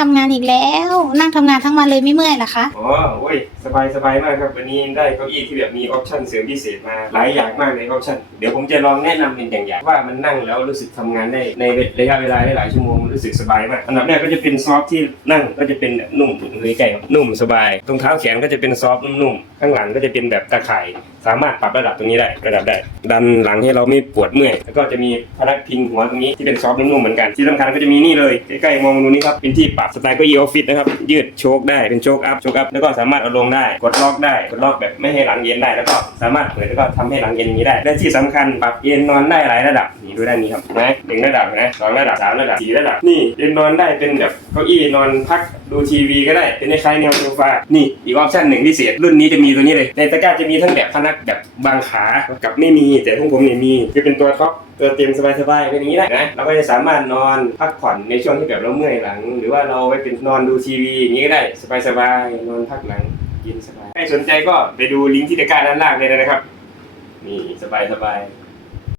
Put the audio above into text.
ทำงานอีกแล้ว นั่งทำงานทั้งวันเลยไม่เมื่อยเหรอคะ อ๋อโอ้ย สบายสบายมากครับ วันนี้ได้เก้าอี้ที่แบบมีออปชั่นเสริมพิเศษมาหลายอย่างมากเลยออปชั่น เดี๋ยวผมจะลองแนะนำเป็นอย่างๆว่ามันนั่งแล้วรู้สึกทำงานได้ในระยะเวลาได้หลายชั่วโมงรู้สึกสบายมาก อันดับแรกก็จะเป็นซอฟที่นั่งก็จะเป็นแบบนุ่มเลยใกล้ครับนุ่มสบาย ตรงเท้าแขนก็จะเป็นซอฟนุ่มๆข้างหลังก็จะเป็นแบบตะข่าย สามารถปรับระดับตรงนี้ได้ระดับได้ ดันหลังให้เราไม่ปวดเมื่อย แล้วก็จะมีพนักพิงหัวตรงนี้ที่เป็นซอฟต์นุ่มๆเหมือนกัน ที่สำคัญก็จะมีนี่เลยใกล้ๆมองตรงนี้ครับเป็นที่ปรับสไตล์เก็ยีออฟฟิศนะครับ ยืดโชคได้เป็นโชคอัพโชคอัพแล้วก็สามารถเอาลงได้ กดล็อกได้ กดล็อกแบบไม่ให้หลังเย็นได้ แล้วก็สามารถเปิดแล้วก็ทำให้หลังเย็นอย่างนี้ได้ และที่สำคัญปรับเอนนอนได้หลายระดับ นี่ดูด้านนี้ครับนะหนึ่งระดับนะสองระดับสามระดับสี่ระดับ นี่เอนนอนได้เป็นแบบเก้าอี้นอนพักดูทีวีก็ได้ เป็นคล้ายแนวโซฟา นี่อีกออปชั่นหนึ่งพิเศษ รุ่นนี้จะมีตัวนี้เลย ในตะกร้าจะมีทั้งแบบพนักแบบบางขา กับไม่มี แต่ของผมเนี่ยมี จะเป็นตัวท็อป ตัวเต็มสบายๆเป็นอย่างนี้ได้นะเราก็จะสามารถนอนพักผ่อนในช่วงที่แบบเราเมื่อยหลัง หรือว่าเราไปเป็นนอนดูทีวีอย่างนี้ก็ได้สบายๆนอนพักหลังกินสบายใครสนใจก็ไปดูลิงก์ที่ตะกร้าด้านล่างเลยนะครับ นี่สบายๆ